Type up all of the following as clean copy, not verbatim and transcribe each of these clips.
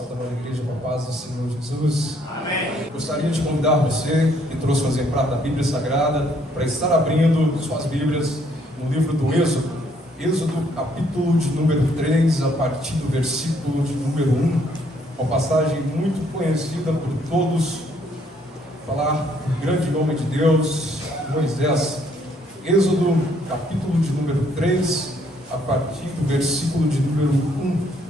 Saudando a igreja com a paz do Senhor Jesus. Amém. Gostaria de convidar você que trouxe um exemplar da Bíblia Sagrada para estar abrindo suas Bíblias no livro do Êxodo. Êxodo, capítulo de número 3, a partir do versículo de número 1. Uma passagem muito conhecida por todos. Falar do grande nome de Deus, Moisés. Êxodo, capítulo de número 3, a partir do versículo de número 1.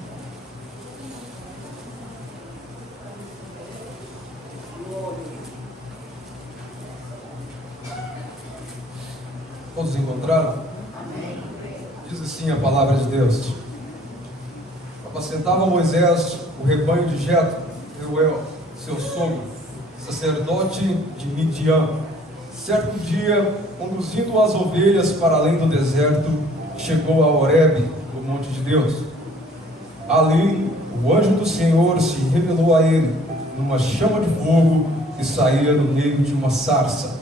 Todos encontraram? Amém. Diz assim a palavra de Deus: apacentava Moisés o rebanho de Jetro, Reuel, seu sogro, sacerdote de Midian. Certo dia, conduzindo as ovelhas para além do deserto, chegou a Horebe, no monte de Deus. Ali, o anjo do Senhor se revelou a ele, numa chama de fogo que saía do meio de uma sarça.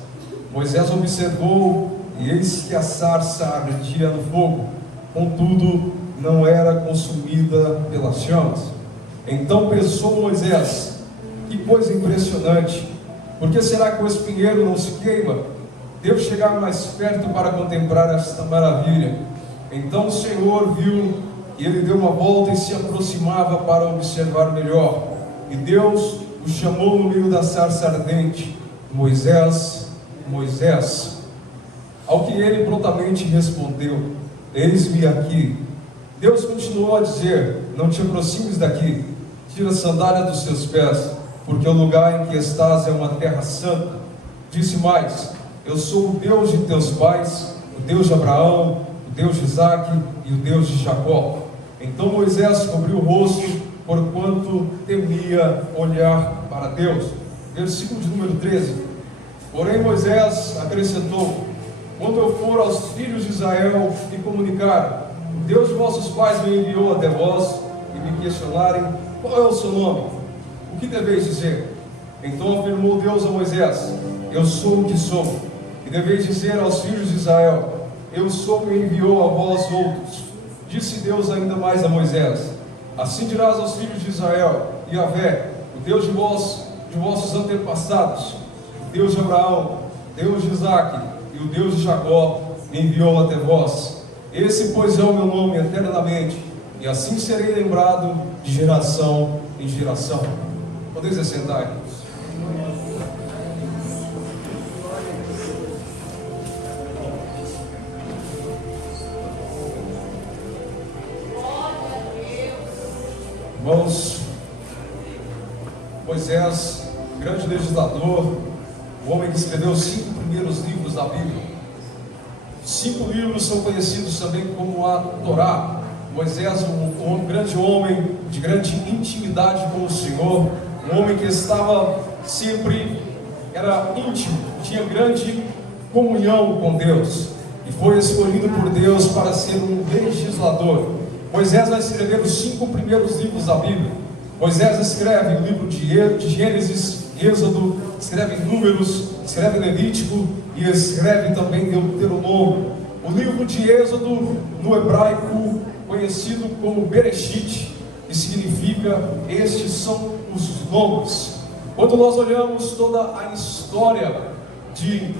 Moisés observou, e eis que a sarça ardia no fogo, contudo não era consumida pelas chamas. Então pensou Moisés: que coisa impressionante! Por que será que o espinheiro não se queima? Devo chegar mais perto para contemplar esta maravilha. Então o Senhor viu, e ele deu uma volta e se aproximava para observar melhor. E Deus o chamou no meio da sarça ardente: Moisés, Moisés. Ao que ele prontamente respondeu: eis-me aqui. Deus continuou a dizer: não te aproximes daqui, tira a sandália dos seus pés, porque o lugar em que estás é uma terra santa. Disse mais: eu sou o Deus de teus pais, o Deus de Abraão, o Deus de Isaque e o Deus de Jacó. Então Moisés cobriu o rosto, porquanto temia olhar para Deus. Versículo de número 13. Porém Moisés acrescentou: quando eu for aos filhos de Israel e comunicar: o Deus de vossos pais me enviou até vós, e me questionarem: qual é o seu nome? O que deveis dizer? Então afirmou Deus a Moisés: eu sou o que sou. E deveis dizer aos filhos de Israel: eu sou quem enviou a vós outros. Disse Deus ainda mais a Moisés: assim dirás aos filhos de Israel: Yahvé, o Deus de vossos antepassados, o Deus de Abraão, Deus de Isaque e o Deus de Jacó, me enviou até vós. Esse, pois, é o meu nome eternamente, e assim serei lembrado de geração em geração. Podeis assentar, irmãos. Irmãos, Moisés, grande legislador, o homem que escreveu os 5 primeiros livros da Bíblia. 5 livros são conhecidos também como a Torá. Moisés, um grande homem de grande intimidade com o Senhor, um homem que estava sempre, era íntimo, tinha grande comunhão com Deus, e foi escolhido por Deus para ser um legislador. Moisés vai escrever os 5 primeiros livros da Bíblia. Moisés escreve o livro de Gênesis, Êxodo, escreve Números, escreve Levítico e escreve também Deuteronômio. O livro de Êxodo, no hebraico, conhecido como Bereshit, que significa estes são os nomes. Quando nós olhamos toda a história de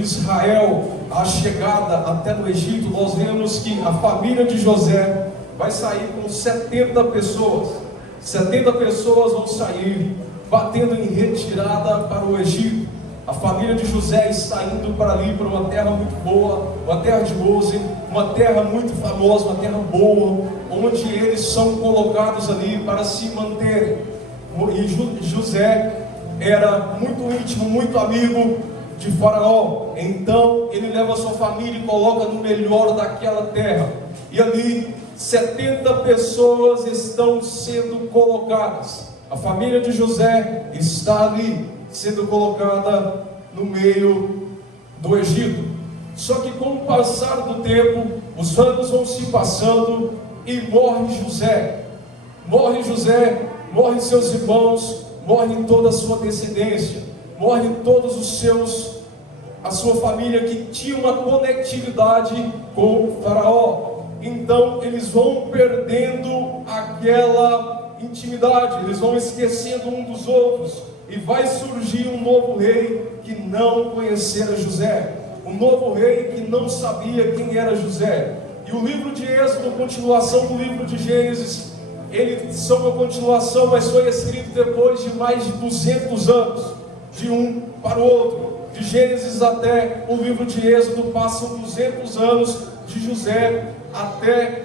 Israel, a chegada até no Egito, nós vemos que a família de José vai sair com 70 pessoas. 70 pessoas vão sair batendo em retirada para o Egito. A família de José está indo para ali, para uma terra muito boa, uma terra de Gozen, uma terra muito famosa, uma terra boa, onde eles são colocados ali para se manterem. E José era muito íntimo, muito amigo de Faraó. Então ele leva a sua família e coloca no melhor daquela terra. E ali 70 pessoas estão sendo colocadas. A família de José está ali, sendo colocada no meio do Egito. Só que com o passar do tempo, os anos vão se passando e morre José. Morre José, morrem seus irmãos, morre toda a sua descendência, morre todos a sua família que tinha uma conectividade com o Faraó. Então eles vão perdendo aquela intimidade, eles vão esquecendo um dos outros, e vai surgir um novo rei que não conhecera José, um novo rei que não sabia quem era José. E o livro de Êxodo, continuação do livro de Gênesis, eles são uma continuação, mas foi escrito depois de mais de 200 anos, de um para o outro. De Gênesis até o livro de Êxodo passam 200 anos de José até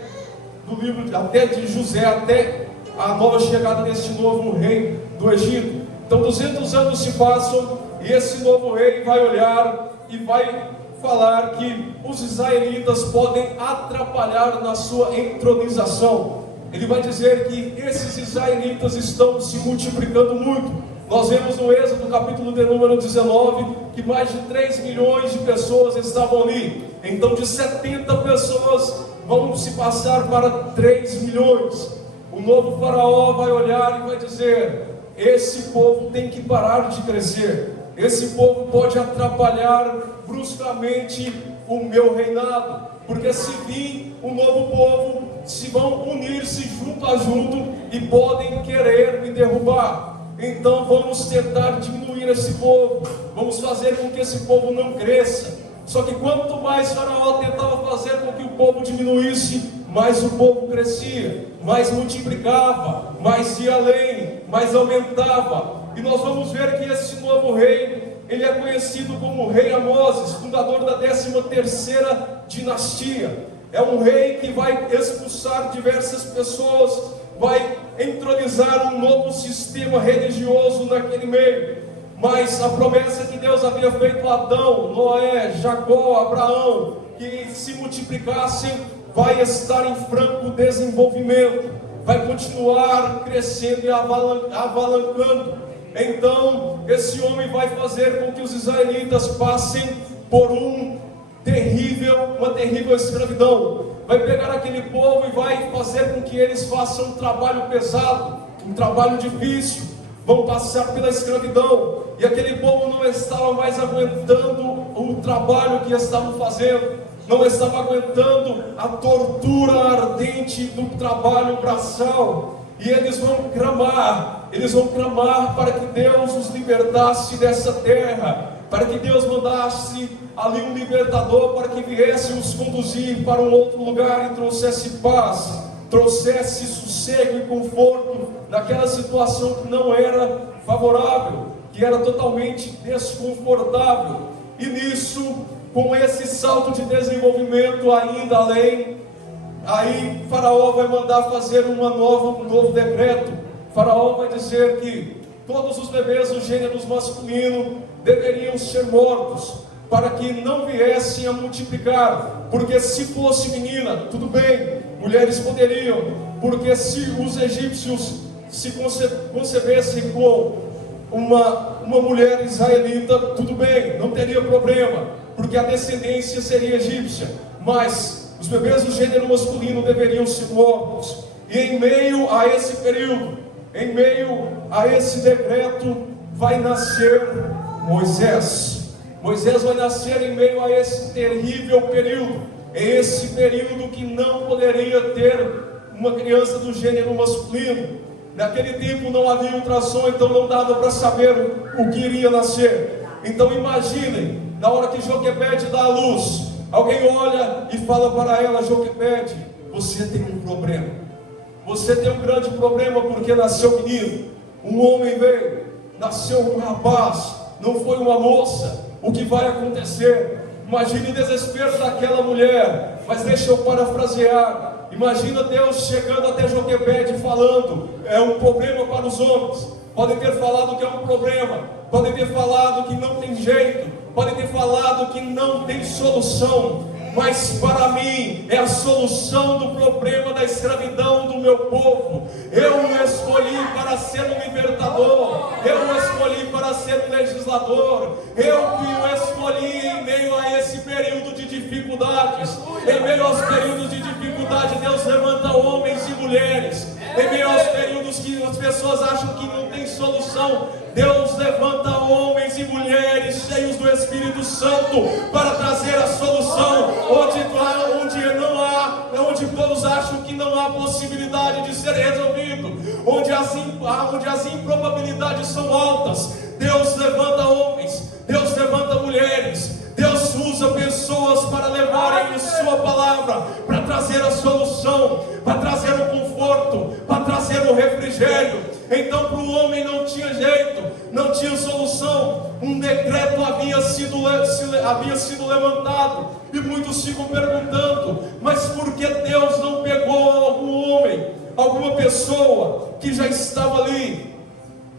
a nova chegada deste novo rei do Egito. Então 200 anos se passam e esse novo rei vai olhar e vai falar que os israelitas podem atrapalhar na sua entronização. Ele vai dizer que esses israelitas estão se multiplicando muito. Nós vemos no Êxodo, capítulo de número 19, que mais de 3 milhões de pessoas estavam ali. Então de 70 pessoas vão se passar para 3 milhões. O novo faraó vai olhar e vai dizer: esse povo tem que parar de crescer. Esse povo pode atrapalhar bruscamente o meu reinado. Porque se vir um novo povo, se vão unir-se junto a junto e podem querer me derrubar. Então vamos tentar diminuir esse povo, vamos fazer com que esse povo não cresça. Só que quanto mais Faraó tentava fazer com que o povo diminuísse, mais o povo crescia, mais multiplicava, mais ia além, mais aumentava. E nós vamos ver que esse novo rei, ele é conhecido como Rei Amós, fundador da 13ª dinastia. É um rei que vai expulsar diversas pessoas, vai entronizar um novo sistema religioso naquele meio. Mas a promessa que Deus havia feito a Adão, Noé, Jacó, Abraão, que se multiplicassem, vai estar em franco desenvolvimento, vai continuar crescendo e avalancando. Então esse homem vai fazer com que os israelitas passem por uma terrível escravidão. Vai pegar aquele povo e vai fazer com que eles façam um trabalho pesado, um trabalho difícil. Vão passar pela escravidão, e aquele povo não estava mais aguentando o trabalho que estavam fazendo, não estava aguentando a tortura ardente do trabalho braçal, e eles vão clamar para que Deus os libertasse dessa terra, para que Deus mandasse ali um libertador, para que viesse os conduzir para um outro lugar e trouxesse paz, trouxesse sossego e conforto naquela situação que não era favorável, que era totalmente desconfortável. E nisso, com esse salto de desenvolvimento ainda além, aí Faraó vai mandar fazer um novo decreto. Faraó vai dizer que todos os bebês do gênero masculino deveriam ser mortos, para que não viessem a multiplicar. Porque se fosse menina, tudo bem, mulheres poderiam, porque se os egípcios se concebessem com uma mulher israelita, tudo bem, não teria problema, porque a descendência seria egípcia. Mas os bebês do gênero masculino deveriam ser mortos. E em meio a esse período, em meio a esse decreto, vai nascer Moisés. Moisés vai nascer em meio a esse terrível período. É esse período que não poderia ter uma criança do gênero masculino. Naquele tempo não havia ultrassom, então não dava para saber o que iria nascer. Então imaginem, na hora que Joquebede dá a luz, alguém olha e fala para ela: Joquebede, você tem um problema. Você tem um grande problema, porque nasceu menino. Um homem veio, nasceu um rapaz, não foi uma moça. O que vai acontecer? Imagine o desespero daquela mulher. Mas deixa eu parafrasear. Imagina Deus chegando até Joquebede e falando: é um problema para os homens. Podem ter falado que é um problema, podem ter falado que não tem jeito, podem ter falado que não tem solução, mas para mim é a solução do problema da escravidão do meu povo. Eu o escolhi para ser um libertador, eu o escolhi para ser um legislador, eu o escolhi em meio a esse período de dificuldades. Em meio aos períodos de dificuldade, Deus levanta homens e mulheres. Em meio aos períodos que as pessoas acham que não tem solução, Deus levanta homens e mulheres cheios do Espírito Santo para trazer a solução onde não há, onde todos acham que não há possibilidade de ser resolvido. onde as improbabilidades são altas, Deus levanta homens, Deus levanta mulheres, Deus usa pessoas para levarem a sua palavra, para trazer a solução, para trazer o conforto, para trazer o refrigério. Então para o homem não tinha jeito, não tinha solução. Um decreto havia sido levantado, e muitos ficam perguntando: mas por que Deus não pegou algum homem, alguma pessoa que já estava ali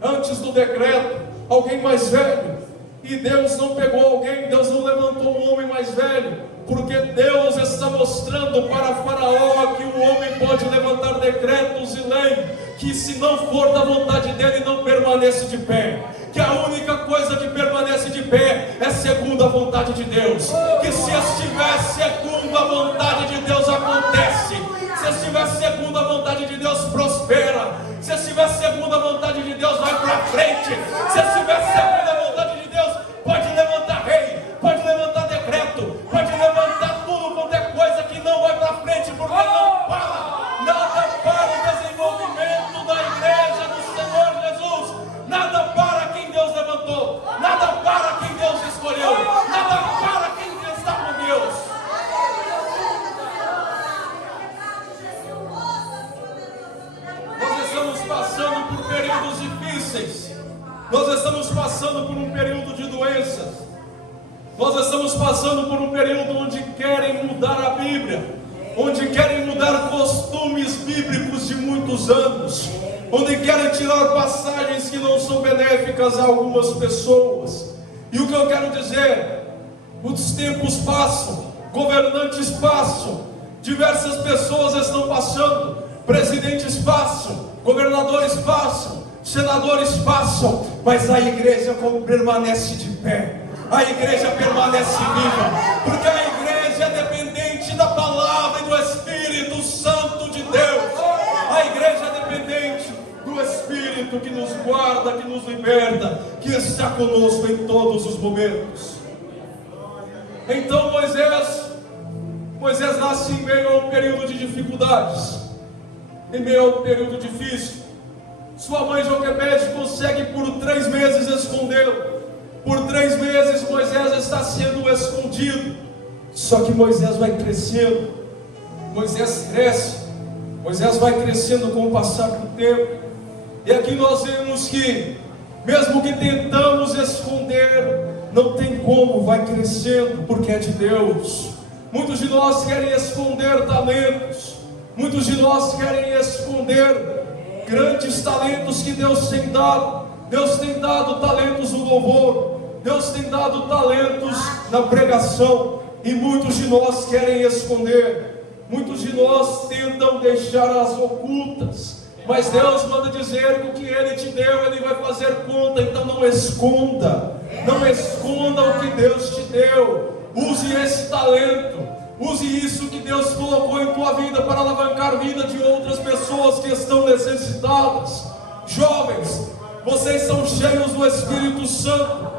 antes do decreto, alguém mais velho? E Deus não pegou alguém, Deus não levantou um homem mais velho, porque Deus está mostrando para Faraó que o homem pode levantar decretos e lei, que se não for da vontade dele, não permanece de pé. Que a única coisa que permanece de pé é segundo a vontade de Deus. Que se estiver segundo a vontade de Deus, acontece. Se estiver segundo a vontade de Deus, prospera. Se estiver segundo a vontade de Deus, vai para frente. Se estiver segundo a vontade de Deus, pode levantar rei, pode levantar decreto, pode levantar tudo quanto é coisa que não vai para frente, porque não para, nada para o desenvolvimento da igreja do Senhor Jesus, nada para quem Deus levantou, nada para quem Deus escolheu, nada para quem está com Deus. Nós estamos passando por períodos difíceis. Nós estamos passando por um período de doenças. Nós estamos passando por um período onde querem mudar a Bíblia, onde querem mudar costumes bíblicos de muitos anos, onde querem tirar passagens que não são benéficas a algumas pessoas. E o que eu quero dizer: os tempos passam, governantes passam, diversas pessoas estão passando, presidentes passam, governadores passam, senadores passam, mas a igreja permanece de pé, a igreja permanece viva, porque a igreja é dependente da palavra e do Espírito Santo de Deus. A igreja é dependente do Espírito que nos guarda, que nos liberta, que está conosco em todos os momentos. Então Moisés nasce em meio a um período de dificuldades, em meio a um período difícil. Sua mãe Joquebede consegue por 3 meses escondê-lo. Por 3 meses Moisés está sendo escondido. Só que Moisés vai crescendo. Moisés cresce. Moisés vai crescendo com o passar do tempo. E aqui nós vemos que, mesmo que tentamos esconder, não tem como, vai crescendo, porque é de Deus. Muitos de nós querem esconder talentos. Muitos de nós querem esconder grandes talentos que Deus tem dado. Deus tem dado talentos no louvor, Deus tem dado talentos na pregação, e muitos de nós querem esconder, muitos de nós tentam deixá-las ocultas, mas Deus manda dizer que o que Ele te deu, Ele vai fazer conta. Então não esconda, não esconda o que Deus te deu. Use esse talento, use isso que Deus colocou em tua vida para alavancar a vida de outras pessoas que estão necessitadas. Jovens, vocês são cheios do Espírito Santo,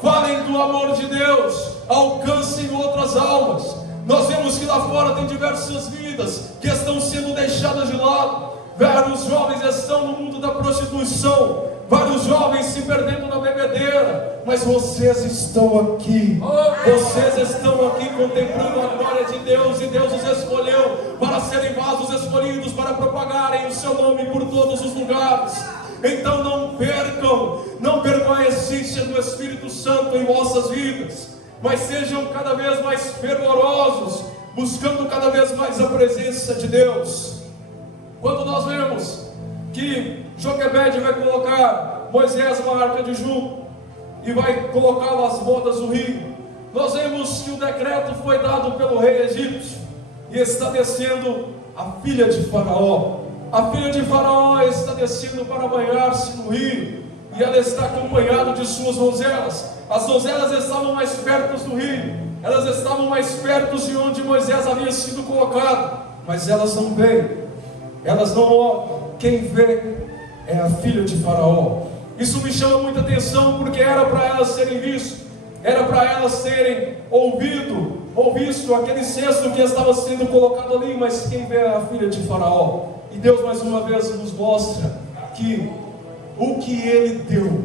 falem do amor de Deus, alcancem outras almas. Nós vemos que lá fora tem diversas vidas que estão sendo deixadas de lado. Vários jovens estão no mundo da prostituição, vários jovens se perdendo na bebedeira, mas vocês estão aqui, vocês estão aqui contemplando a glória de Deus, e Deus os escolheu para serem vasos escolhidos, para propagarem o seu nome por todos os lugares. Então não percam a essência do Espírito Santo em vossas vidas, mas sejam cada vez mais fervorosos, buscando cada vez mais a presença de Deus. Quando nós vemos que Joquebede vai colocar Moisés na arca de junco e vai colocá-lo às bordas do rio, nós vemos que o decreto foi dado pelo rei egípcio, e está descendo a filha de Faraó. A filha de Faraó está descendo para banhar-se no rio, e ela está acompanhada de suas donzelas. As donzelas estavam mais perto do rio, elas estavam mais perto de onde Moisés havia sido colocado, mas elas não veem, elas não olham. Quem vê é a filha de Faraó. Isso me chama muita atenção, porque era para elas serem vistas, era para elas terem ouvido ou visto aquele cesto que estava sendo colocado ali, mas quem vê é a filha de Faraó. E Deus mais uma vez nos mostra que o que Ele deu,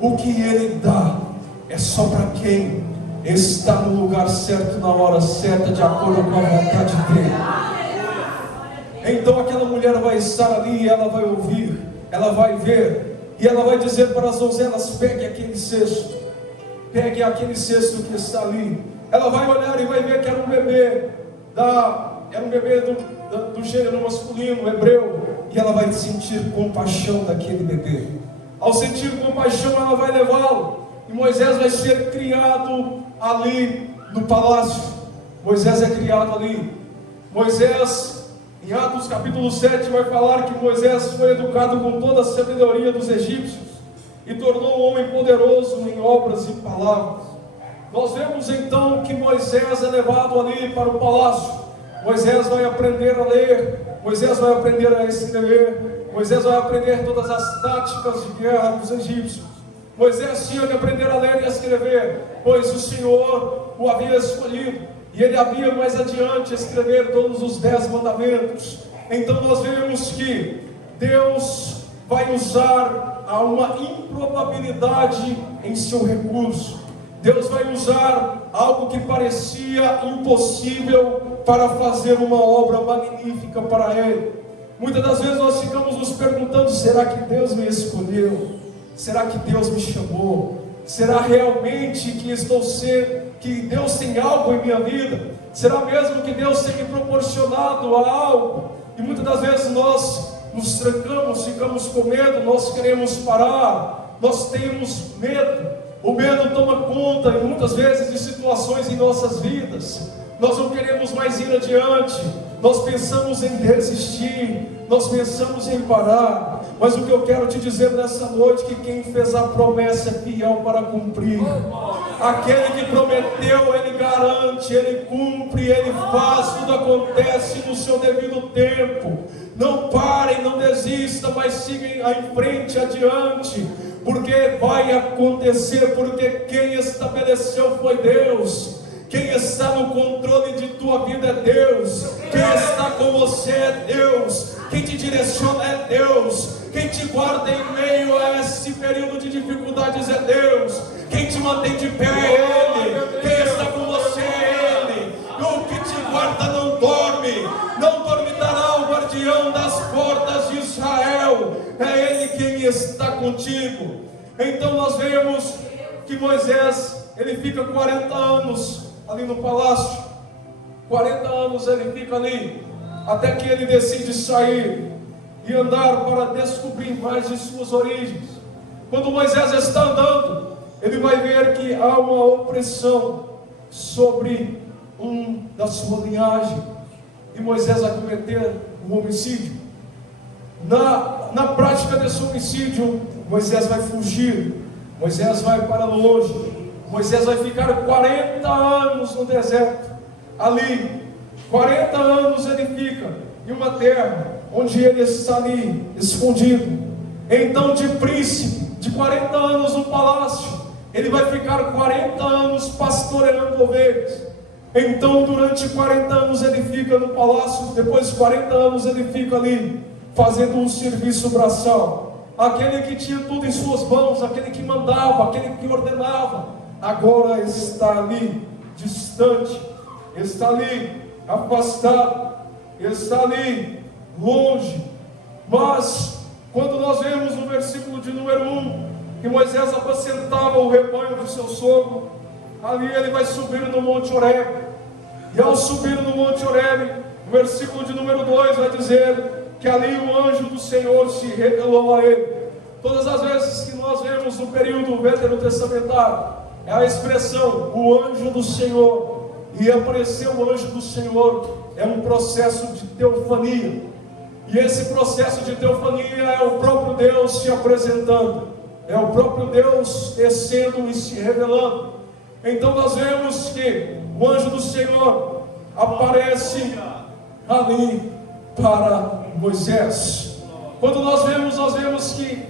o que Ele dá, é só para quem está no lugar certo, na hora certa, de acordo com a vontade dEle. Então aquela mulher vai estar ali e ela vai ouvir, ela vai ver, e ela vai dizer para as donzelas: pegue aquele cesto que está ali. Ela vai olhar e vai ver que era um bebê do gênero masculino, hebreu, e ela vai sentir compaixão daquele bebê. Ao sentir compaixão, ela vai levá-lo, e Moisés vai ser criado ali no palácio. Moisés é criado ali. Moisés, em Atos capítulo 7, vai falar que Moisés foi educado com toda a sabedoria dos egípcios e tornou um homem poderoso em obras e palavras. Nós vemos então que Moisés é levado ali para o palácio. Moisés vai aprender a ler, Moisés vai aprender a escrever, Moisés vai aprender todas as táticas de guerra dos egípcios. Moisés tinha que aprender a ler e a escrever, pois o Senhor o havia escolhido, e ele havia mais adiante escrever todos os 10 mandamentos. Então nós vemos que Deus vai usar uma improbabilidade em seu recurso. Deus vai usar algo que parecia impossível para fazer uma obra magnífica para Ele. Muitas das vezes nós ficamos nos perguntando: será que Deus me escolheu? Será que Deus me chamou? Será realmente que Deus tem algo em minha vida? Será mesmo que Deus tem me proporcionado algo? E muitas das vezes nós nos trancamos, ficamos com medo, nós queremos parar, nós temos medo. O medo toma conta, e muitas vezes, de situações em nossas vidas. Nós não queremos mais ir adiante, nós pensamos em desistir, nós pensamos em parar. Mas o que eu quero te dizer nessa noite, que quem fez a promessa é fiel para cumprir. Aquele que prometeu, Ele garante, Ele cumpre, Ele faz, tudo acontece no seu devido tempo. Não parem, não desistam, mas sigam em frente, adiante, porque vai acontecer, porque quem estabeleceu foi Deus. Quem está no controle de tua vida é Deus. Quem está com você é Deus. Quem te direciona é Deus. Quem te guarda em meio a esse período de dificuldades é Deus. Quem te mantém de pé é Ele. Quem está com você é Ele. O que te guarda não dorme. Não dormitará o guardião das portas de Israel. É Ele quem está contigo. Então nós vemos que Moisés, ele fica 40 anos ali no palácio. 40 anos ele fica ali, até que ele decide sair e andar para descobrir mais de suas origens. Quando Moisés está andando, ele vai ver que há uma opressão sobre da sua linhagem, e Moisés vai cometer um homicídio. Na prática desse homicídio, Moisés vai fugir, Moisés vai para longe. Moisés vai ficar 40 anos no deserto, ali, 40 anos ele fica em uma terra, onde ele está ali, escondido. Então de príncipe, de 40 anos no palácio, ele vai ficar 40 anos pastoreando ovelhas. Então durante 40 anos ele fica no palácio, depois de 40 anos ele fica ali, fazendo um serviço braçal. Aquele que tinha tudo em suas mãos, aquele que mandava, aquele que ordenava, agora está ali, distante, está ali, afastado, está ali, longe. Mas, quando nós vemos no versículo de número 1, que Moisés apacentava o rebanho do seu sogro, ali ele vai subir no Monte Horebe, e ao subir no Monte Horebe, o versículo de número 2 vai dizer que ali o anjo do Senhor se revelou a ele. Todas as vezes que nós vemos no período veterotestamentário, é a expressão, o anjo do Senhor, e apareceu o anjo do Senhor, é um processo de teofania, e esse processo de teofania é o próprio Deus se apresentando, é o próprio Deus descendo e se revelando. Então nós vemos que o anjo do Senhor aparece ali para Moisés. Quando nós vemos que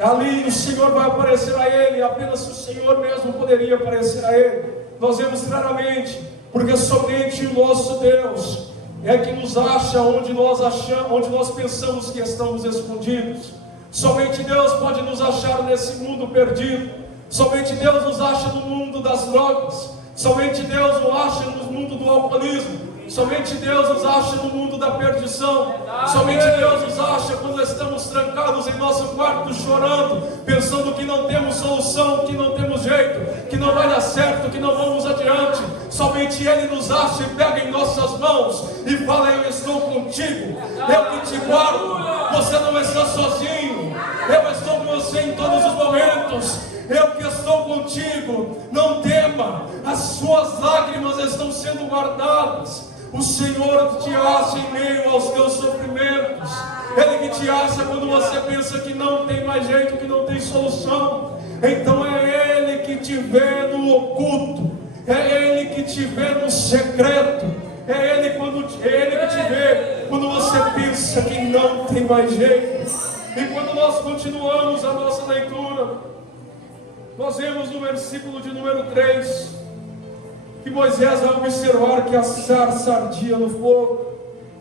ali o Senhor vai aparecer a ele, apenas o Senhor mesmo poderia aparecer a ele. Nós vemos claramente, porque somente o nosso Deus é que nos acha onde nós pensamos que estamos escondidos. Somente Deus pode nos achar nesse mundo perdido. Somente Deus nos acha no mundo das drogas. Somente Deus nos acha no mundo do alcoolismo. Somente Deus nos acha no mundo da perdição. Somente Deus nos acha quando estamos trancados em nosso quarto chorando, pensando que não temos solução, que não temos jeito, que não vai dar certo, que não vamos adiante. Somente Ele nos acha e pega em nossas mãos e fala: eu estou contigo, eu que te guardo, você não está sozinho, eu estou com você em todos os momentos, eu que estou contigo, não tema, as suas lágrimas estão sendo guardadas. O Senhor te acha em meio aos teus sofrimentos. Ele que te acha quando você pensa que não tem mais jeito, que não tem solução. Então é Ele que te vê no oculto, é Ele que te vê no secreto, é Ele que te vê quando você pensa que não tem mais jeito. E quando nós continuamos a nossa leitura, nós vemos no versículo de número 3, que Moisés vai observar que a sarça ardia no fogo.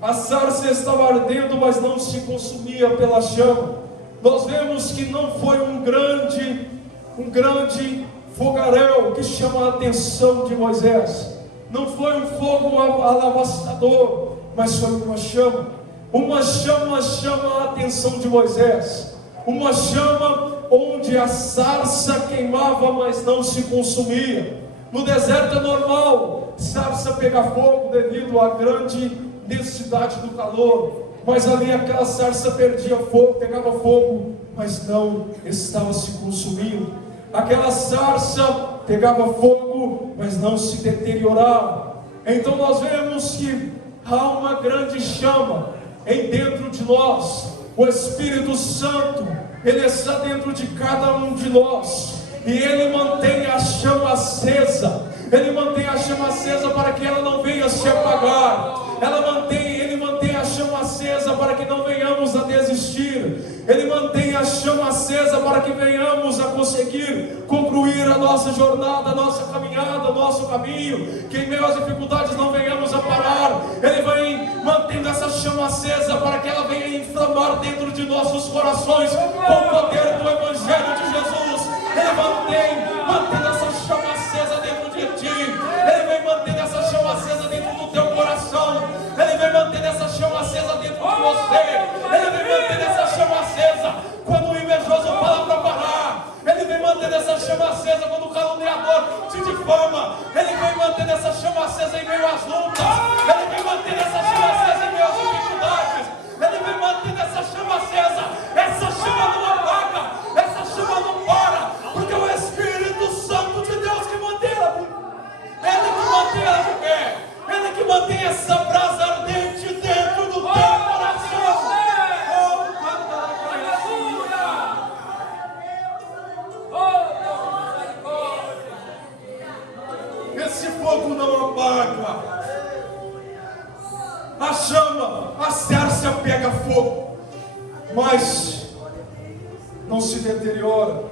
A sarça estava ardendo, mas não se consumia pela chama. Nós vemos que não foi um grande fogaréu que chama a atenção de Moisés. Não foi um fogo alavastador, mas foi uma chama. Uma chama chama a atenção de Moisés. Uma chama onde a sarça queimava, mas não se consumia. No deserto é normal sarça pegar fogo devido à grande necessidade do calor, mas ali aquela sarça pegava fogo, mas não estava se consumindo. Aquela sarça pegava fogo, mas não se deteriorava. Então nós vemos que há uma grande chama em dentro de nós. O Espírito Santo, Ele está dentro de cada um de nós. E Ele mantém a chama acesa. Ele mantém a chama acesa para que ela não venha se apagar. Ele mantém a chama acesa para que não venhamos a desistir. Ele mantém a chama acesa para que venhamos a conseguir concluir a nossa jornada, a nossa caminhada, o nosso caminho. Que em meio às dificuldades não venhamos a parar. Ele vem mantendo essa chama acesa para que ela venha inflamar dentro de nossos corações com o poder do Evangelho de Jesus. Ele mantém essa chama acesa dentro de ti. Ele vem mantendo essa chama acesa dentro do teu coração. Ele vem mantendo essa chama acesa dentro de você. Ele vem mantendo essa chama acesa quando o invejoso fala para parar. Ele vem mantendo essa chama acesa quando o caluniador te difama. Ele vem mantendo essa chama acesa em meio às lutas. Ele vem mantendo essa chama acesa em meio às dificuldades. Ele vem mantendo essa chama acesa. Essa chama não apaga, essa chama não para, porque é o Espírito Santo de Deus que mantém ela viva. Ele que mantém ela de pé. Ele que mantém essa brasa ardente dentro do teu coração. Esse fogo não apaga. A chama, a sarça pega fogo, mas não se deteriora.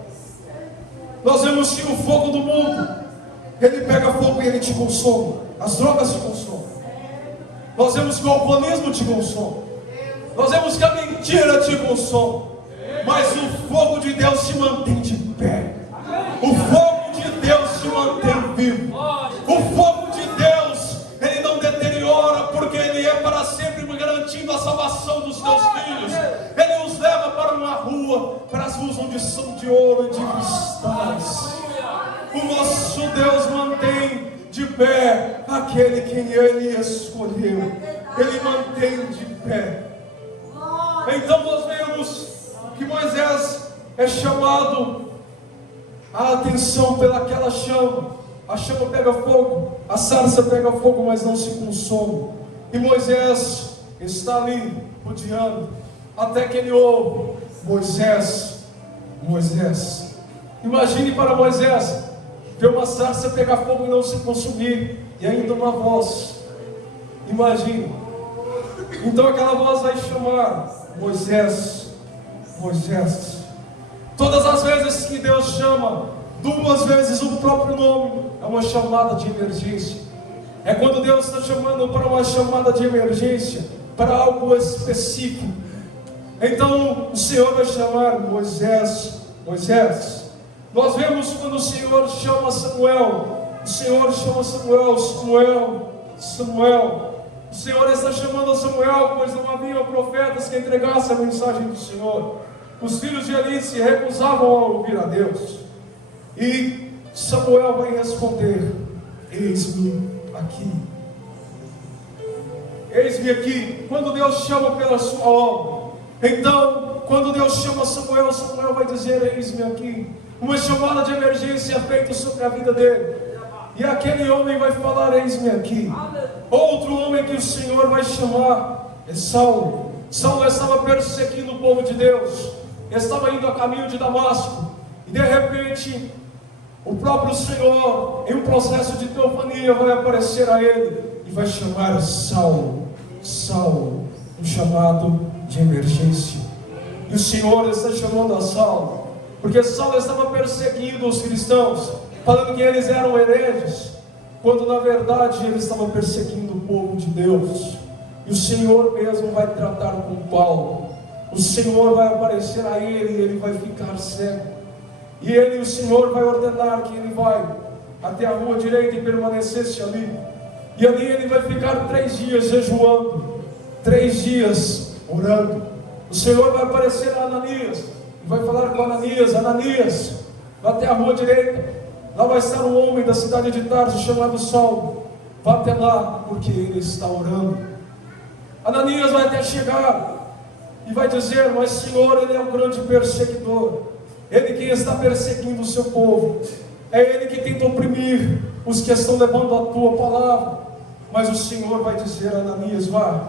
Nós vemos que o fogo do mundo, ele pega fogo e ele te consome. As drogas te consomem. Nós vemos que o alcoolismo te consome. Nós vemos que a mentira te consome. Mas o fogo de Deus te mantém de pé. O fogo de Deus te mantém vivo. O fogo de Deus, ele não deteriora, porque ele é para sempre garantindo a salvação dos teus filhos. Ele os leva para uma rua, para as ruas onde são de ouro e de cristais. O nosso Deus mantém de pé aquele quem Ele escolheu. Ele mantém de pé. Então nós vemos que Moisés é chamado a atenção pelaquela chama. A chama pega fogo, a sarça pega fogo, mas não se consome. E Moisés está ali rodeando, até que ele ouve: Moisés, Moisés. Imagine para Moisés ver uma sarça pegar fogo e não se consumir, e ainda uma voz. Imagine. Então aquela voz vai chamar: Moisés, Moisés. Todas as vezes que Deus chama, 2 vezes o próprio nome, é uma chamada de emergência. É quando Deus está chamando para uma chamada de emergência, para algo específico. Então o Senhor vai chamar Moisés, Moisés. Nós vemos quando o Senhor chama Samuel, o Senhor chama Samuel, Samuel, Samuel. O Senhor está chamando Samuel, pois não havia profetas que entregassem a mensagem do Senhor. Os filhos de Eli se recusavam a ouvir a Deus. E Samuel vai responder: eis-me aqui. Eis-me aqui. Quando Deus chama pela sua obra, então, quando Deus chama Samuel, Samuel vai dizer: eis-me aqui. Uma chamada de emergência é feita sobre a vida dele. E aquele homem vai falar: eis-me aqui. Outro homem que o Senhor vai chamar é Saulo. Saulo estava perseguindo o povo de Deus, estava indo a caminho de Damasco, e de repente o próprio Senhor, em um processo de teofania, vai aparecer a ele e vai chamar Saulo, Saulo, um chamado de emergência. E o Senhor está chamando a Saulo, porque Saulo estava perseguindo os cristãos, falando que eles eram hereges, quando na verdade ele estava perseguindo o povo de Deus. E o Senhor mesmo vai tratar com Paulo. O Senhor vai aparecer a ele e ele vai ficar cego. E o Senhor vai ordenar que ele vai até a rua direita e permanecesse ali. E ali ele vai ficar 3 dias jejuando, 3 dias orando. O Senhor vai aparecer a Ananias e vai falar com Ananias: Ananias, vá até a rua direita. Lá vai estar um homem da cidade de Tarso chamado Saulo. Vá até lá, porque ele está orando. Ananias vai até chegar e vai dizer: mas Senhor, ele é um grande perseguidor. Ele que está perseguindo o seu povo. É ele que tenta oprimir os que estão levando a tua palavra. Mas o Senhor vai dizer a Ananias: vá,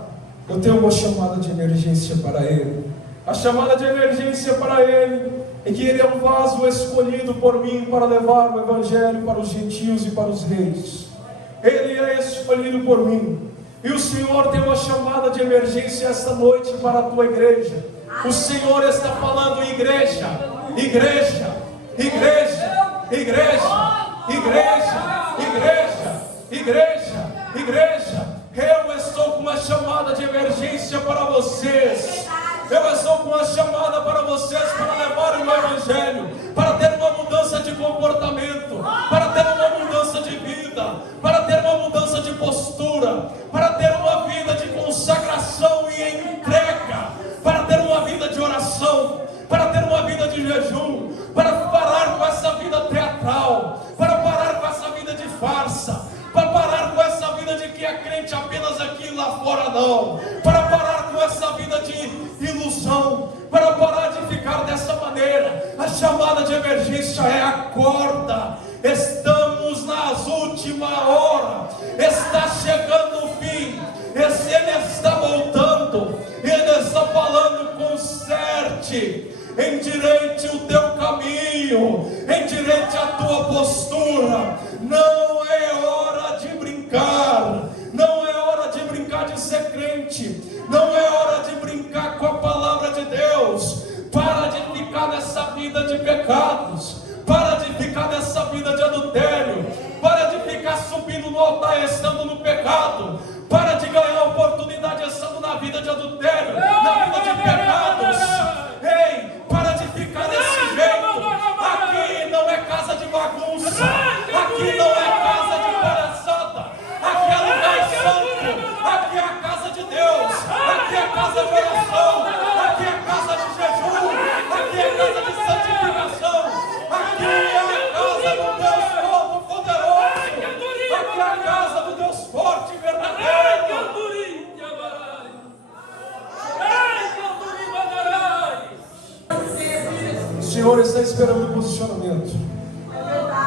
eu tenho uma chamada de emergência para ele. A chamada de emergência para ele é que ele é um vaso escolhido por mim para levar o Evangelho para os gentios e para os reis. Ele é escolhido por mim. E o Senhor tem uma chamada de emergência esta noite para a tua igreja. O Senhor está falando: igreja, igreja, igreja, igreja, igreja, igreja, igreja, igreja. Eu estou com uma chamada de emergência para vocês. Eu estou com uma chamada para vocês para levar o Evangelho, para ter uma mudança de comportamento, para ter uma mudança de vida, para ter uma mudança de postura, para ter uma vida de consagração e entrega, para ter uma vida de oração, para ter uma vida de jejum, para parar com essa vida teatral, para parar com essa vida de farsa, para parar com essa vida de que é crente apenas aqui e lá fora não, para parar com essa vida de ilusão, para parar de ficar dessa maneira. A chamada de emergência é: acorda, estamos nas últimas horas, está chegando o fim, ele está voltando, ele está falando: conserte, endireite o teu caminho, endireite a tua postura. Não é hora de brincar, não é hora de brincar de ser crente, não é hora de brincar com a palavra de Deus. Para de ficar nessa vida de pecados, para de ficar nessa vida de adultério, para de ficar subindo no altar estando no pecado, para de ganhar oportunidade estando na vida de adultério, na vida de pecados. Ei, para de ficar desse jeito. Aqui não é casa de bagunça, aqui não é casa de palhaçada, aqui é lugar santo, aqui é a casa de Deus, aqui é a casa de oração, aqui é a casa de jejum, aqui é a casa de santificação, aqui é a casa do Deus Todo-Poderoso, aqui é a casa do Deus forte e verdadeiro. O Senhor está esperando o posicionamento.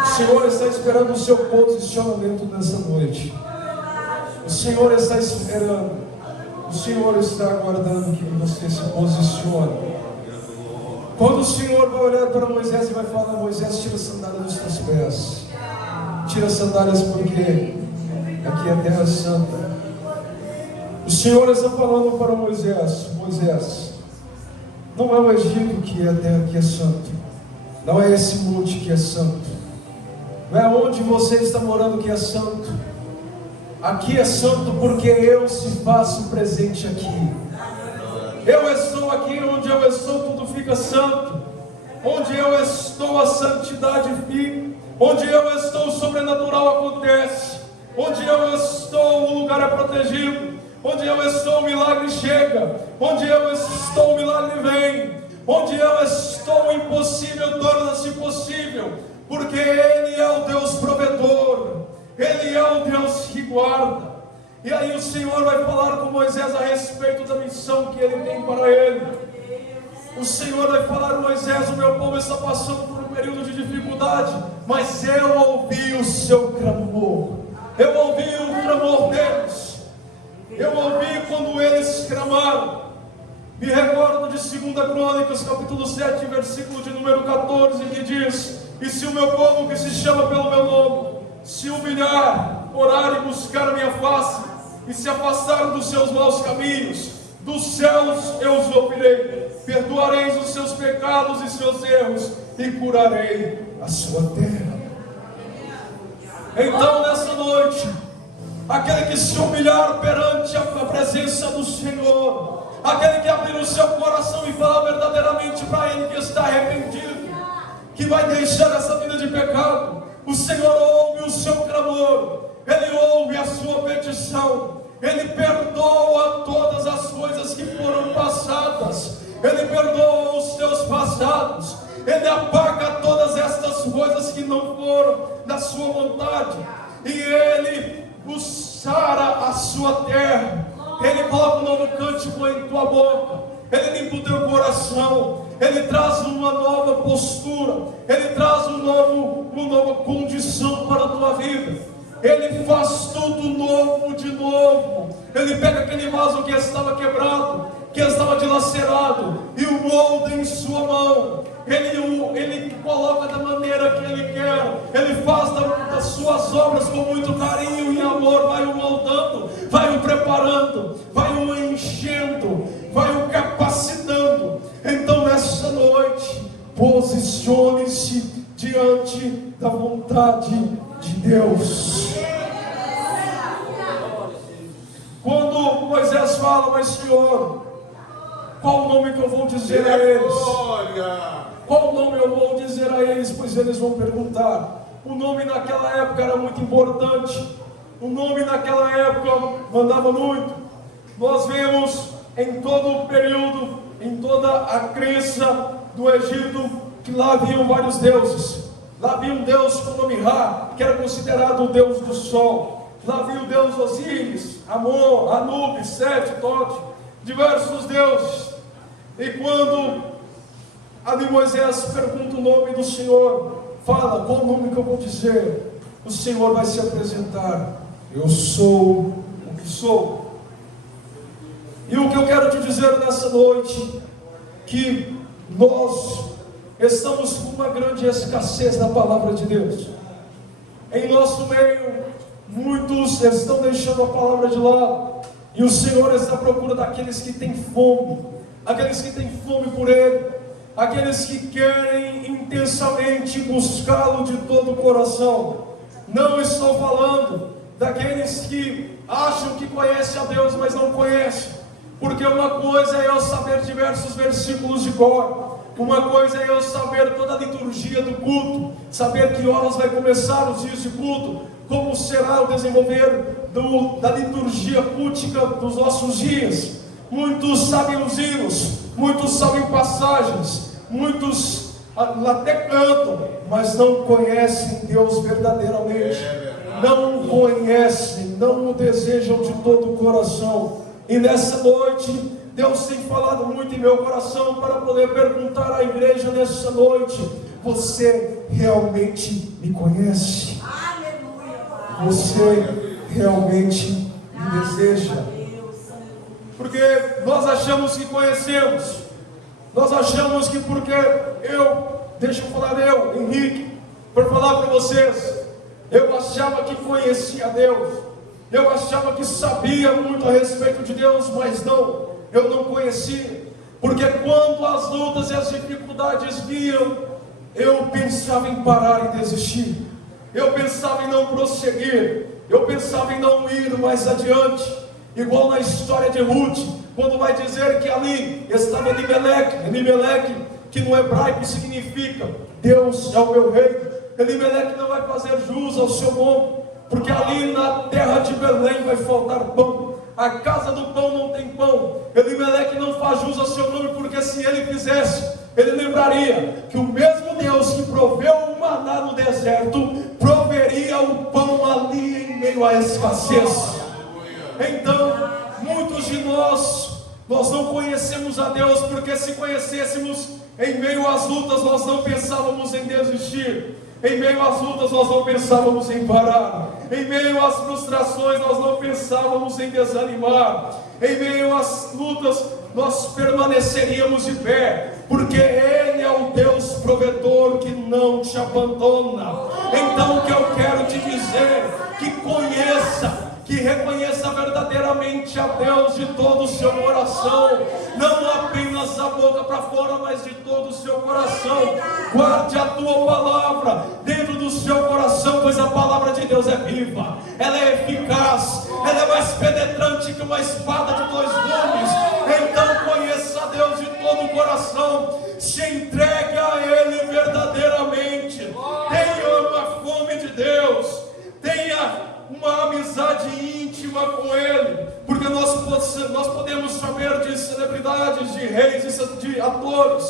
O Senhor está esperando o seu posicionamento nessa noite. O Senhor está esperando. O Senhor está aguardando que você se posicione. Quando o Senhor vai olhar para Moisés e vai falar: Moisés, tira a sandália dos teus pés. Tira as sandálias, porque aqui é a terra santa. O Senhor está falando para Moisés: Moisés, não é o Egito que é a terra que é santo, não é esse monte que é santo, não é onde você está morando que é santo. Aqui é santo porque eu se faço presente aqui. Eu estou aqui, onde eu estou tudo fica santo. Onde eu estou a santidade fica. Onde eu estou o sobrenatural acontece. Onde eu estou o lugar é protegido. Onde eu estou o milagre chega. Onde eu estou o milagre vem. Onde eu estou o impossível torna-se possível. Porque Ele é o Deus provedor. Ele é o Deus que guarda. E aí o Senhor vai falar com Moisés a respeito da missão que Ele tem para ele. O Senhor vai falar a Moisés: o meu povo está passando por um período de dificuldade, mas eu ouvi o seu clamor. Eu ouvi o clamor deles. Eu ouvi quando eles clamaram. Me recordo de 2 Crônicas, capítulo 7, versículo de número 14, que diz: e se o meu povo que se chama pelo meu nome se humilhar, orar e buscar a minha face, e se afastar dos seus maus caminhos, dos céus eu os ouvirei, perdoarei os seus pecados e seus erros, e curarei a sua terra. Então nessa noite, aquele que se humilhar perante a presença do Senhor, aquele que abrir o seu coração e falar verdadeiramente para Ele que está arrependido, que vai deixar essa vida de pecado, o Senhor ouve o seu clamor, Ele ouve a sua petição, Ele perdoa todas as coisas que foram passadas, Ele perdoa os teus passados, Ele apaga todas estas coisas que não foram da sua vontade, e Ele sara a sua terra, Ele coloca um novo cântico em tua boca, Ele limpa o teu coração, Ele traz uma nova postura, Ele traz uma nova condição para a tua vida, Ele faz tudo novo de novo. Ele pega aquele vaso que estava quebrado, que estava dilacerado, e o molda em sua mão. Ele coloca da maneira que Ele quer. Ele faz das suas obras com muito carinho e amor. Vai o moldando, vai o preparando, vai o enchendo, vai o capacitando. Então nessa noite, posicione-se diante da vontade de Deus. Quando Moisés fala: mas Senhor, qual o nome que eu vou dizer a eles? Qual nome eu vou dizer a eles? Pois eles vão perguntar. O nome naquela época era muito importante. O nome naquela época mandava muito. Nós vemos em todo o período, em toda a crença do Egito, que lá haviam vários deuses. Lá havia um Deus com o nome Ra, que era considerado o Deus do Sol. Lá havia o Deus Osíris, Amon, Anubis, Sete, Tote, diversos deuses. E quando ali Moisés pergunta o nome do Senhor, fala: qual o nome que eu vou dizer? O Senhor vai se apresentar: eu sou o que sou. E o que eu quero te dizer nessa noite, que nós estamos com uma grande escassez da palavra de Deus. Em nosso meio, muitos estão deixando a palavra de lado, e o Senhor está à procura daqueles que têm fome, aqueles que têm fome por Ele, aqueles que querem intensamente buscá-lo de todo o coração. Não estou falando daqueles que acham que conhecem a Deus, mas não conhecem, porque uma coisa é eu saber diversos versículos de cor, uma coisa é eu saber toda a liturgia do culto, saber que horas vai começar os dias de culto, como será o desenvolver da liturgia cultica dos nossos dias. Muitos sabem os hinos, muitos sabem passagens, muitos até cantam, mas não conhecem Deus verdadeiramente, não conhecem, não o desejam de todo o coração. E nessa noite, Deus tem falado muito em meu coração para poder perguntar à igreja nessa noite: você realmente me conhece? Você realmente me deseja? Porque nós achamos que conhecemos, nós achamos que porque deixa eu falar Henrique, para falar para vocês, eu achava que conhecia Deus, eu achava que sabia muito a respeito de Deus, mas não, eu não conhecia, porque quando as lutas e as dificuldades vinham, eu pensava em parar e desistir, eu pensava em não prosseguir, eu pensava em não ir mais adiante, Igual na história de Ruth, quando vai dizer que ali estava Elimeleque, que no hebraico significa Deus é o meu rei. Elimeleque não vai fazer jus ao seu nome, porque ali na terra de Belém vai faltar pão. A casa do pão não tem pão. Elimeleque não faz jus ao seu nome, porque se ele fizesse, ele lembraria que o mesmo Deus que proveu o maná no deserto, proveria o pão ali em meio à escassez. Então, muitos de nós não conhecemos a Deus, porque se conhecêssemos, em meio às lutas nós não pensávamos em desistir. Em meio às lutas nós não pensávamos em parar. Em meio às frustrações nós não pensávamos em desanimar. Em meio às lutas nós permaneceríamos de pé, porque Ele é o Deus provedor que não te abandona. Então o que eu quero te dizer, que conheça, que reconheça verdadeiramente a Deus de todo o seu coração, não apenas a boca para fora, mas de todo o seu coração. Guarde a tua palavra dentro do seu coração, pois a palavra de Deus é viva, ela é eficaz, ela é mais penetrante que uma espada de dois gumes. Então conheça a Deus de todo o coração, se entregue a Ele verdadeiramente, tenha uma fome de Deus, tenha uma amizade íntima com Ele, porque nós podemos saber de celebridades, de reis e de atores,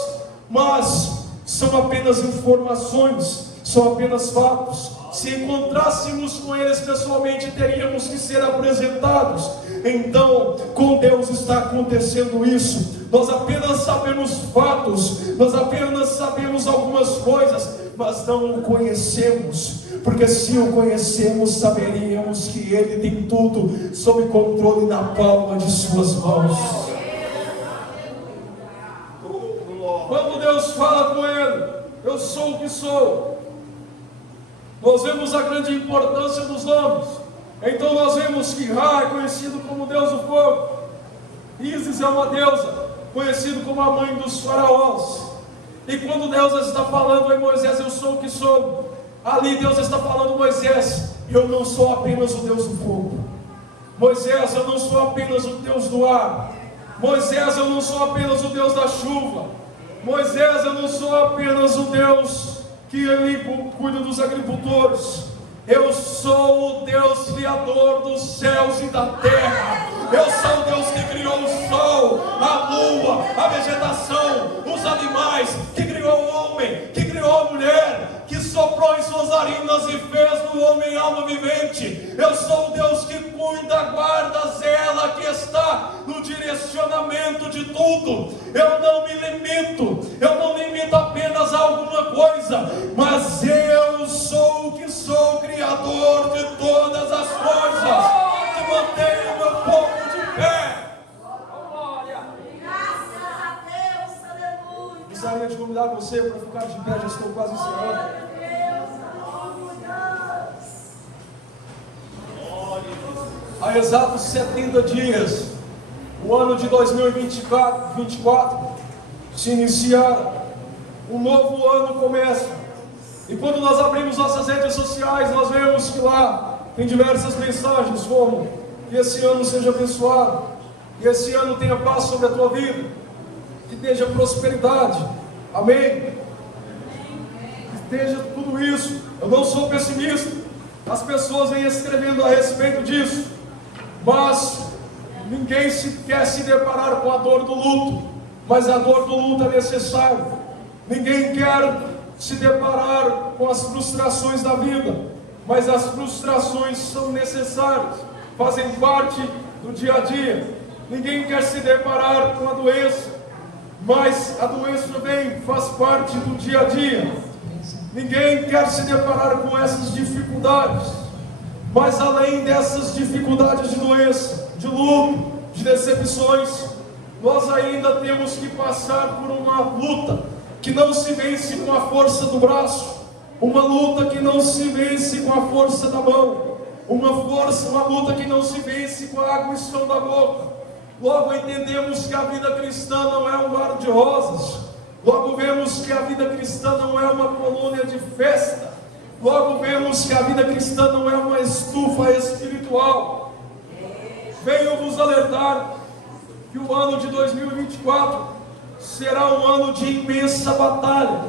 mas são apenas informações, são apenas fatos. Se encontrássemos com eles pessoalmente, teríamos que ser apresentados. Então, com Deus está acontecendo isso. Nós apenas sabemos fatos, nós apenas sabemos algumas coisas, mas não o conhecemos. Porque se o conhecemos, saberíamos que Ele tem tudo sob controle na palma de suas mãos. Quando Deus fala com ele, eu sou o que sou, nós vemos a grande importância dos nomes. Então nós vemos que Ra é conhecido como Deus do fogo, Ísis é uma deusa, conhecido como a mãe dos faraós. E quando Deus está falando em Moisés, eu sou o que sou, ali Deus está falando, Moisés, eu não sou apenas o Deus do fogo. Moisés, eu não sou apenas o Deus do ar. Moisés, eu não sou apenas o Deus da chuva. Moisés, eu não sou apenas o Deus que ele cuida dos agricultores. Eu sou o Deus criador dos céus e da terra. Eu sou o Deus que criou o sol, a lua, a vegetação, os animais, que criou o homem, que criou a mulher, que soprou em suas narinas e fez do homem alma vivente. Eu sou o Deus que cuida, guarda, zela, que está no direcionamento de tudo. Eu não me limito apenas a alguma coisa, mas eu sou o que sou, criador de todas as coisas, que mantenho o meu povo de pé. Graças a Deus, aleluia. Gostaria de convidar você para ficar de pé, já estou quase encerrando. Há exatos 70 dias, o ano de 2024 se iniciaram, um novo ano começa. E quando nós abrimos nossas redes sociais, nós vemos que lá tem diversas mensagens como: que esse ano seja abençoado, que esse ano tenha paz sobre a tua vida, que tenha prosperidade, amém? Que tenha tudo isso. Eu não sou pessimista, as pessoas vêm escrevendo a respeito disso, mas ninguém quer se deparar com a dor do luto, mas a dor do luto é necessária. Ninguém quer se deparar com as frustrações da vida, mas as frustrações são necessárias, fazem parte do dia a dia. Ninguém quer se deparar com a doença, mas a doença também faz parte do dia a dia. Ninguém quer se deparar com essas dificuldades, mas além dessas dificuldades de doença, de luto, de decepções, nós ainda temos que passar por uma luta que não se vence com a força do braço, uma luta que não se vence com a força da mão, uma luta que não se vence com a aguição da boca. Logo entendemos que a vida cristã não é um mar de rosas. Logo vemos que a vida cristã não é uma colônia de festa. Logo vemos que a vida cristã não é uma estufa espiritual. venho vos alertar que o ano de 2024 será um ano de imensa batalha,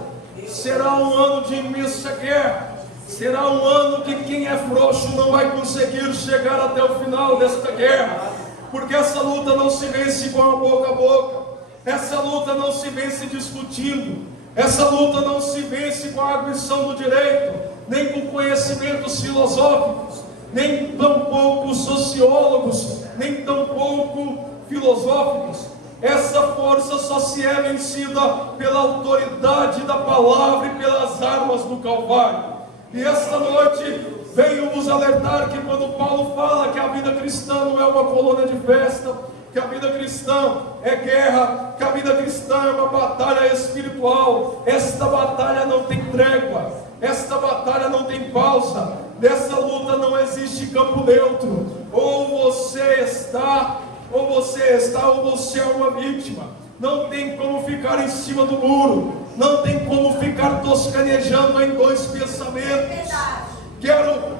será um ano de imensa guerra, será um ano que quem é frouxo não vai conseguir chegar até o final desta guerra, porque essa luta não se vence com a boca, essa luta não se vence discutindo, essa luta não se vence com a arguição do direito, nem com conhecimentos filosóficos, nem tampouco sociólogos, nem tampouco filosóficos. Essa força só se é vencida pela autoridade da palavra e pelas armas do Calvário. E esta noite venho vos alertar que quando Paulo fala que a vida cristã não é uma colônia de festa, que a vida cristã é guerra, que a vida cristã é uma batalha espiritual, esta batalha não tem trégua, esta batalha não tem pausa, nessa luta não existe campo neutro, ou você está, ou você é uma vítima, não tem como ficar em cima do muro, não tem como ficar toscanejando em dois pensamentos. Quero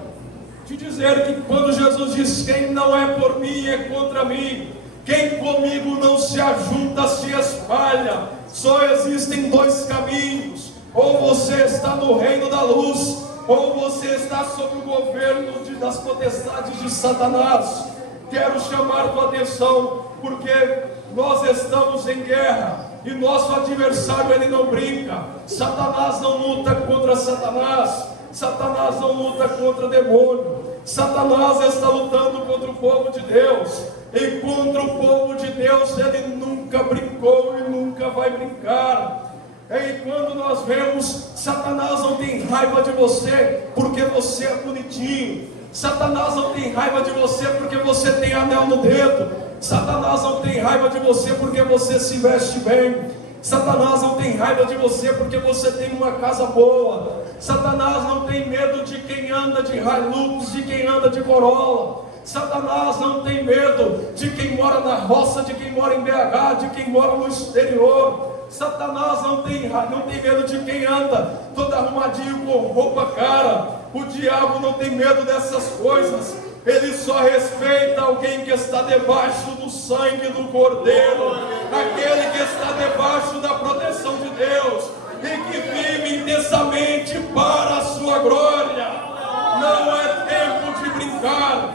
te dizer que quando Jesus diz: quem não é por mim é contra mim, quem comigo não se ajunta se espalha, só existem dois caminhos: ou você está no reino da luz, ou você está sob o governo das potestades de Satanás. Quero chamar tua atenção, porque nós estamos em guerra, e nosso adversário ele não brinca. Satanás não luta contra Satanás, Satanás não luta contra demônio, Satanás está lutando contra o povo de Deus, e contra o povo de Deus ele nunca brincou e nunca vai brincar. E quando nós vemos, Satanás não tem raiva de você porque você é bonitinho, Satanás não tem raiva de você porque você tem anel no dedo, Satanás não tem raiva de você porque você se veste bem, Satanás não tem raiva de você porque você tem uma casa boa, Satanás não tem medo de quem anda de Hilux, de quem anda de Corolla, Satanás não tem medo de quem mora na roça, de quem mora em BH, de quem mora no exterior. Satanás não tem medo de quem anda todo arrumadinho com roupa cara. O diabo não tem medo dessas coisas. Ele só respeita alguém que está debaixo do sangue do Cordeiro, aquele que está debaixo da proteção de Deus e que vive intensamente para a sua glória. Não é tempo de brincar.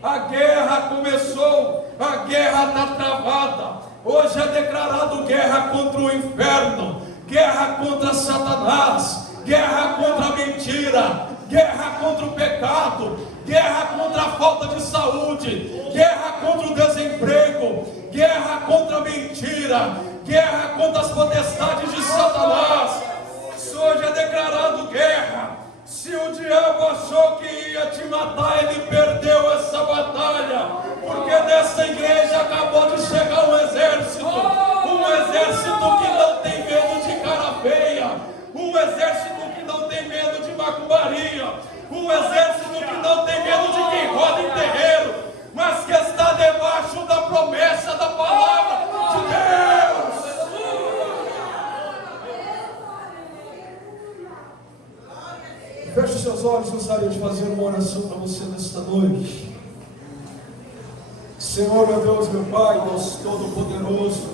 A guerra começou, a guerra está travada. Hoje é declarado guerra contra o inferno, guerra contra Satanás, guerra contra a mentira, guerra contra o pecado, guerra contra a falta de saúde, guerra contra o desemprego, guerra contra a mentira, guerra contra as potestades de Satanás. Isso hoje é declarado guerra. Se o diabo achou que ia te matar, ele perdeu essa batalha, porque nessa igreja acabou de chegar um exército que não tem medo de cara feia, um exército que não tem medo de macumbaria, um exército que não tem medo de quem roda em terreiro, mas que está debaixo da promessa da palavra de Deus. Feche seus olhos, gostaria de fazer uma oração para você nesta noite. Senhor, meu Deus, meu Pai, Deus Todo-Poderoso,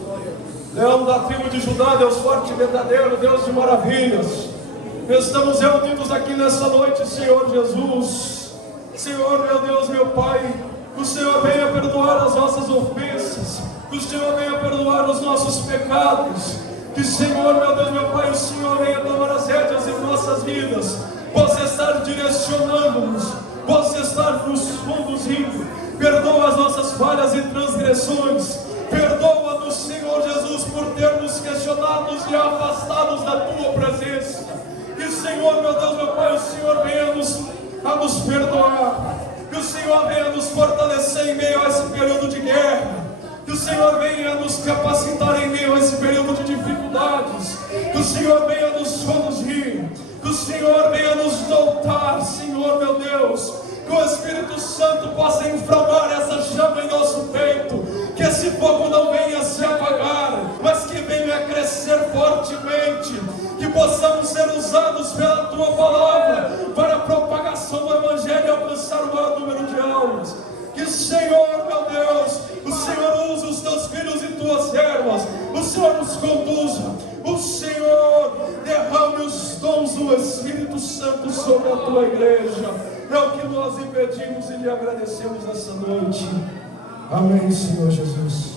Leão da tribo de Judá, Deus forte e verdadeiro, Deus de maravilhas, estamos reunidos aqui nessa noite, Senhor Jesus. Senhor, meu Deus, meu Pai, que o Senhor venha perdoar as nossas ofensas, que o Senhor venha perdoar os nossos pecados, que, Senhor, meu Deus, meu Pai, o Senhor venha tomar as rédeas em nossas vidas, possa estar direcionando-nos, possa estar nos conduzindo. Perdoa as nossas falhas e transgressões, perdoa-nos, Senhor Jesus, por termos questionados e afastados da Tua presença. Que, Senhor, meu Deus, meu Pai, o Senhor venha a nos perdoar, que o Senhor venha nos fortalecer em meio a esse período de guerra, que o Senhor venha nos capacitar em meio a esse período de dificuldades, que o Senhor venha nos conduzir, que o Senhor venha nos doutar, Senhor, meu Deus, que o Espírito Santo possa inflamar essa chama em nosso peito, que esse fogo não venha se apagar, mas que venha a crescer fortemente, que possamos ser usados pela Tua palavra para a propagação do Evangelho e alcançar o maior número de almas. Que, Senhor, o Espírito Santo sobre a tua igreja. É o que nós lhe pedimos e lhe agradecemos nessa noite. Amém, Senhor Jesus.